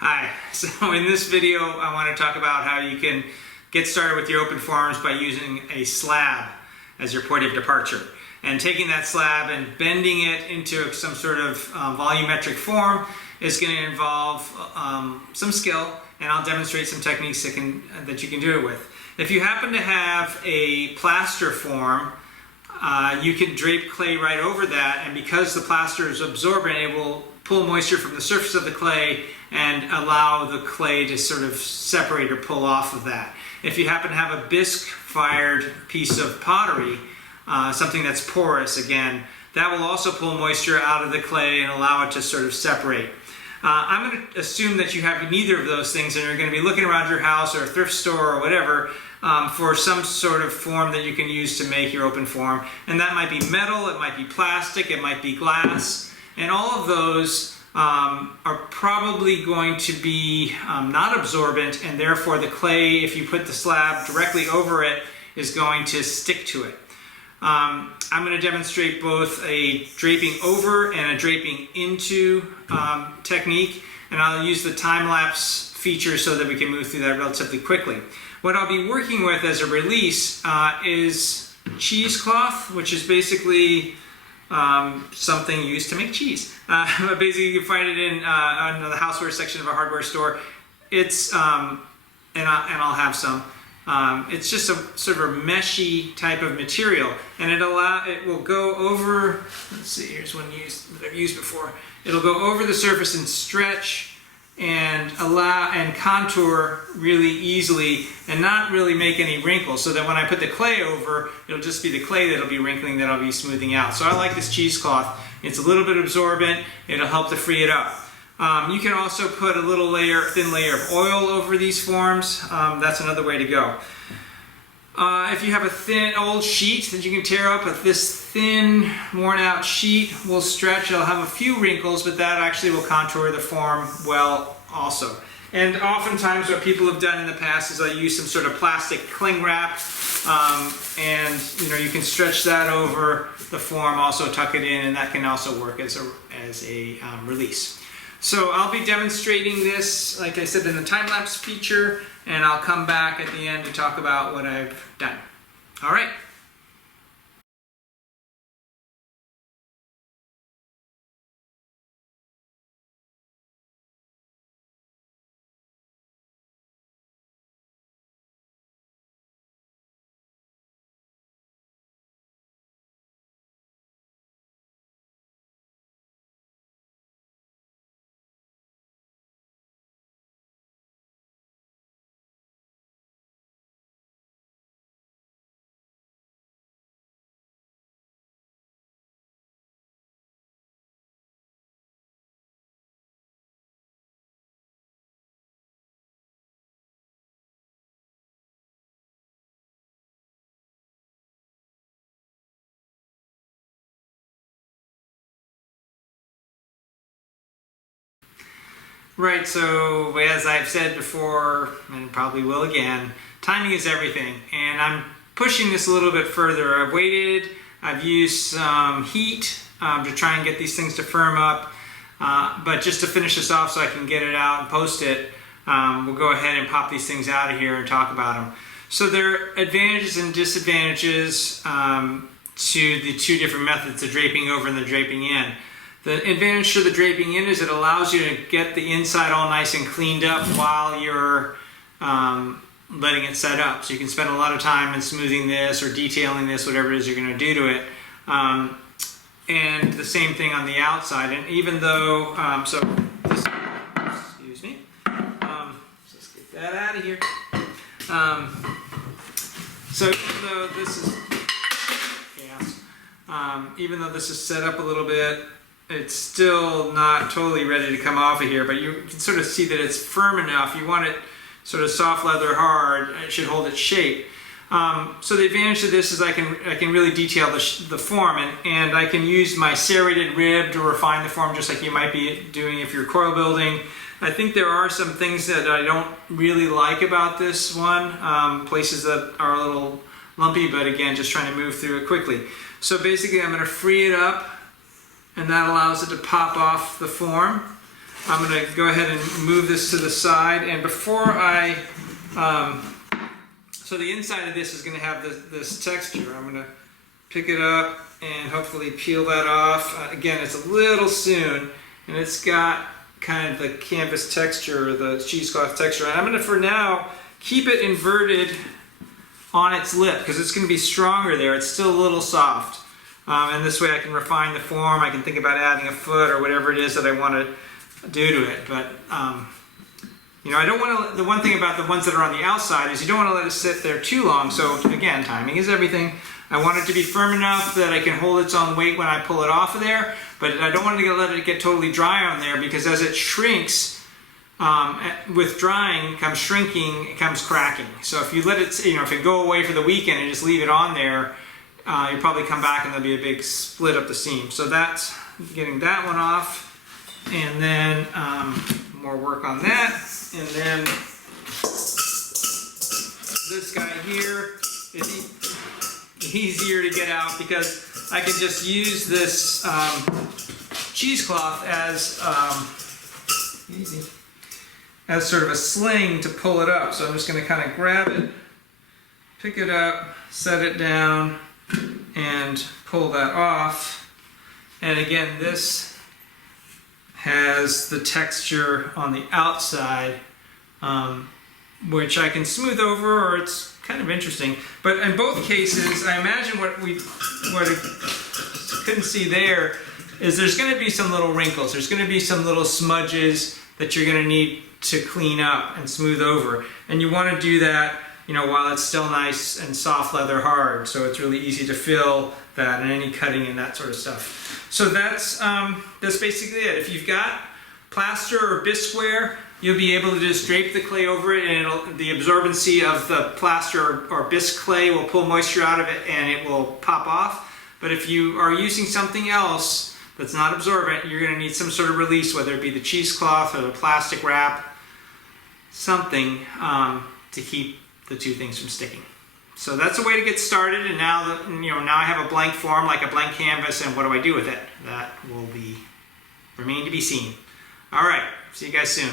Hi, so in this video I want to talk about how you can get started with your open forms by using a slab as your point of departure. And taking that slab and bending it into some sort of volumetric form is going to involve some skill, and I'll demonstrate some techniques that you can do it with. If you happen to have a plaster form, you can drape clay right over that, and because the plaster is absorbent, it will pull moisture from the surface of the clay and allow the clay to sort of separate or pull off of that. If you happen to have a bisque-fired piece of pottery, something that's porous again, that will also pull moisture out of the clay and allow it to sort of separate. I'm going to assume that you have neither of those things and you're going to be looking around your house or a thrift store or whatever for some sort of form that you can use to make your open form. And that might be metal, it might be plastic, it might be glass, and all of those are probably going to be not absorbent, and therefore the clay, if you put the slab directly over it, is going to stick to it. I'm going to demonstrate both a draping over and a draping into technique, and I'll use the time-lapse feature so that we can move through that relatively quickly. What I'll be working with as a release is cheesecloth, which is basically something used to make cheese. But basically you can find it in the houseware section of a hardware store. It's, and I'll have some. It's just a sort of a meshy type of material, and it will go over, let's see, here's one that I've used before. It'll go over the surface and stretch and contour really easily and not really make any wrinkles, so that when I put the clay over, it'll just be the clay that'll be wrinkling, that I'll be smoothing out. So I like this cheesecloth. It's a little bit absorbent. It'll help to free it up. You can also put a little thin layer of oil over these forms. That's another way to go. If you have a thin old sheet that you can tear up, this thin worn out sheet will stretch. It'll have a few wrinkles, but that actually will contour the form well also. And oftentimes what people have done in the past is they'll use some sort of plastic cling wrap, and you can stretch that over the form, also tuck it in, and that can also work as a release. So I'll be demonstrating this, like I said, in the time-lapse feature, and I'll come back at the end to talk about what I've done. All right. Right, so as I've said before, and probably will again, timing is everything, and I'm pushing this a little bit further. I've waited, I've used some heat to try and get these things to firm up, but just to finish this off so I can get it out and post it, we'll go ahead and pop these things out of here and talk about them. So there are advantages and disadvantages to the two different methods, the draping over and the draping in. The advantage to the draping in is it allows you to get the inside all nice and cleaned up while you're letting it set up. So you can spend a lot of time in smoothing this or detailing this, whatever it is you're going to do to it. And the same thing on the outside. And even though, excuse me, let's get that out of here. So even though this is, even though this is set up a little bit, it's still not totally ready to come off of here, but you can sort of see that it's firm enough. You want it sort of soft leather hard, it should hold its shape. So the advantage of this is I can really detail the form, and I can use my serrated rib to refine the form just like you might be doing if you're coil building. I think there are some things that I don't really like about this one, places that are a little lumpy, but again, just trying to move through it quickly. So basically I'm going to free it up, and that allows it to pop off the form. I'm going to go ahead and move this to the side, and before I, so the inside of this is going to have this texture. I'm going to pick it up and hopefully peel that off. Again, it's a little soon, and it's got kind of the canvas texture, the cheesecloth texture. And I'm going to, for now, keep it inverted on its lip because it's going to be stronger there. It's still a little soft. And this way I can refine the form. I can think about adding a foot or whatever it is that I want to do to it. But, you know, I don't want to, the one thing about the ones that are on the outside is you don't want to let it sit there too long. So again, timing is everything. I want it to be firm enough that I can hold its own weight when I pull it off of there, but I don't want to let it get totally dry on there because as it shrinks, with drying comes shrinking, it comes cracking. So if you let it, you know, if it go away for the weekend and just leave it on there, you'll probably come back and there'll be a big split up the seam. So that's getting that one off, and then more work on that, and then this guy here is easier to get out because I can just use this cheesecloth as sort of a sling to pull it up. So I'm just going to kind of grab it, pick it up, set it down, and pull that off. And again, this has the texture on the outside, which I can smooth over, or it's kind of interesting. But in both cases, I imagine what I couldn't see there is there's going to be some little wrinkles. There's going to be some little smudges that you're going to need to clean up and smooth over. And you want to do that, you know, while it's still nice and soft leather hard. So it's really easy to fill that and any cutting and that sort of stuff. So that's basically it. If you've got plaster or bisqueware, you'll be able to just drape the clay over it, and the absorbency of the plaster or bisque clay will pull moisture out of it and it will pop off. But if you are using something else that's not absorbent, you're going to need some sort of release, whether it be the cheesecloth or the plastic wrap, something to keep the two things from sticking. So that's a way to get started. And now that, you know, now I have a blank form, like a blank canvas, and what do I do with it? That will remain to be seen. All right, see you guys soon.